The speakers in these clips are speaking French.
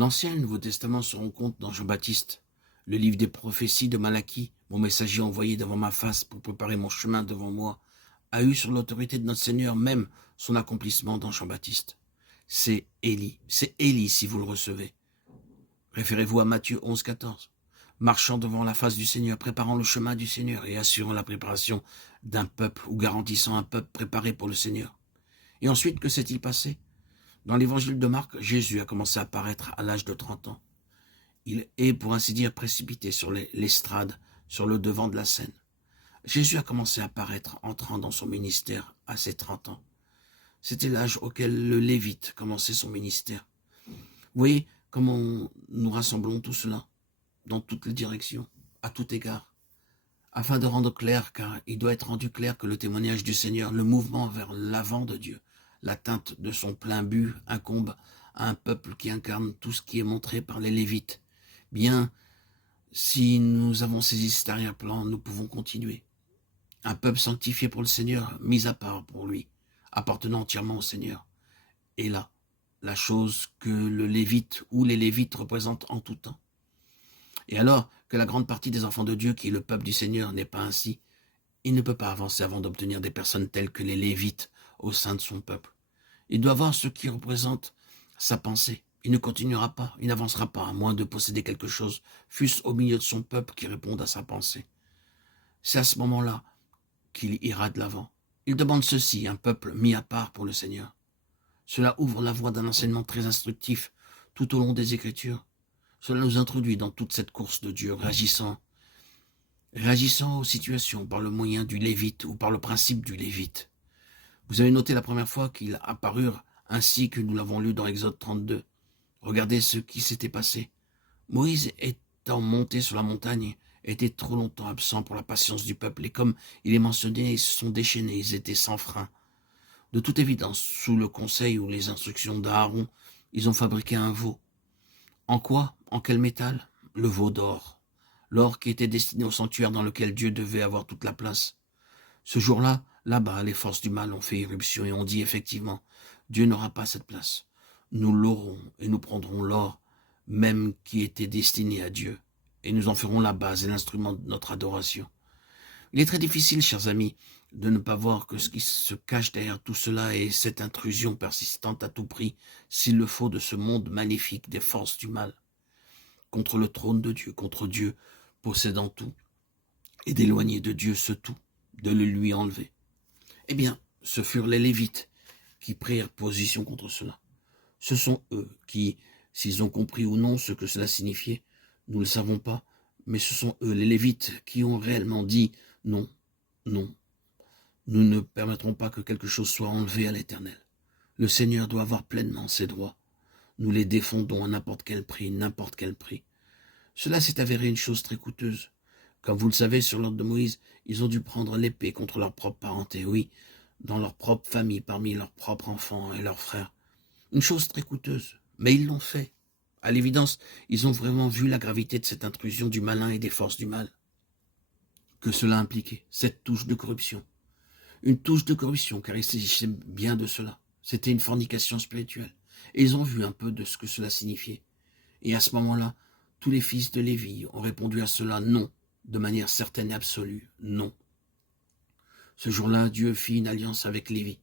L'Ancien et le Nouveau Testament se rencontrent dans Jean-Baptiste, le livre des prophéties de Malachie, mon messager envoyé devant ma face pour préparer mon chemin devant moi, a eu sur l'autorité de notre Seigneur même son accomplissement dans Jean-Baptiste. C'est Élie si vous le recevez. Référez-vous à Matthieu 11, 14. Marchant devant la face du Seigneur, préparant le chemin du Seigneur et assurant la préparation d'un peuple ou garantissant un peuple préparé pour le Seigneur. Et ensuite, que s'est-il passé? Dans l'évangile de Marc, Jésus a commencé à paraître à l'âge de 30 ans. Il est, pour ainsi dire, précipité sur l'estrade, sur le devant de la scène. Jésus a commencé à paraître entrant dans son ministère à ses 30 ans. C'était l'âge auquel le Lévite commençait son ministère. Vous voyez comment nous rassemblons tout cela, dans toutes les directions, à tout égard, afin de rendre clair, car il doit être rendu clair que le témoignage du Seigneur, le mouvement vers l'avant de Dieu, l'atteinte de son plein but incombe à un peuple qui incarne tout ce qui est montré par les Lévites. Bien, si nous avons saisi cet arrière-plan, nous pouvons continuer. Un peuple sanctifié pour le Seigneur, mis à part pour lui, appartenant entièrement au Seigneur. Et là, la chose que le Lévite ou les Lévites représentent en tout temps. Et alors que la grande partie des enfants de Dieu, qui est le peuple du Seigneur, n'est pas ainsi, il ne peut pas avancer avant d'obtenir des personnes telles que les Lévites au sein de son peuple. Il doit voir ce qui représente sa pensée. Il ne continuera pas, il n'avancera pas, à moins de posséder quelque chose, fût-ce au milieu de son peuple qui réponde à sa pensée. C'est à ce moment-là qu'il ira de l'avant. Il demande ceci, un peuple mis à part pour le Seigneur. Cela ouvre la voie d'un enseignement très instructif tout au long des Écritures. Cela nous introduit dans toute cette course de Dieu, réagissant aux situations par le moyen du Lévite ou par le principe du Lévite. Vous avez noté la première fois qu'ils apparurent ainsi que nous l'avons lu dans Exode 32. Regardez ce qui s'était passé. Moïse étant monté sur la montagne était trop longtemps absent pour la patience du peuple et comme il est mentionné, ils se sont déchaînés, ils étaient sans frein. De toute évidence, sous le conseil ou les instructions d'Aaron, ils ont fabriqué un veau. En quoi? En quel métal? Le veau d'or. L'or qui était destiné au sanctuaire dans lequel Dieu devait avoir toute la place. Ce jour-là, là-bas, les forces du mal ont fait irruption et ont dit effectivement, Dieu n'aura pas cette place. Nous l'aurons et nous prendrons l'or, même qui était destiné à Dieu, et nous en ferons la base et l'instrument de notre adoration. Il est très difficile, chers amis, de ne pas voir que ce qui se cache derrière tout cela est cette intrusion persistante à tout prix, s'il le faut, de ce monde maléfique des forces du mal, contre le trône de Dieu, contre Dieu possédant tout, et d'éloigner de Dieu ce tout, de le lui enlever. Eh bien, ce furent les Lévites qui prirent position contre cela. Ce sont eux qui, s'ils ont compris ou non ce que cela signifiait, nous ne le savons pas, mais ce sont eux, les Lévites, qui ont réellement dit non, non, nous ne permettrons pas que quelque chose soit enlevé à l'Éternel. Le Seigneur doit avoir pleinement ses droits. Nous les défendons à n'importe quel prix, n'importe quel prix. Cela s'est avéré une chose très coûteuse. Comme vous le savez, sur l'ordre de Moïse, ils ont dû prendre l'épée contre leur propre parenté, oui, dans leur propre famille, parmi leurs propres enfants et leurs frères. Une chose très coûteuse, mais ils l'ont fait. À l'évidence, ils ont vraiment vu la gravité de cette intrusion du malin et des forces du mal. Que cela impliquait, cette touche de corruption. Une touche de corruption, car il s'agissait bien de cela. C'était une fornication spirituelle. Et ils ont vu un peu de ce que cela signifiait. Et à ce moment-là, tous les fils de Lévi ont répondu à cela non, de manière certaine et absolue, non. Ce jour-là, Dieu fit une alliance avec Lévi.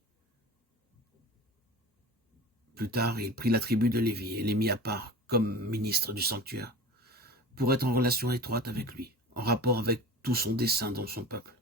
Plus tard, il prit la tribu de Lévi et les mit à part comme ministre du sanctuaire, pour être en relation étroite avec lui, en rapport avec tout son dessein dans son peuple.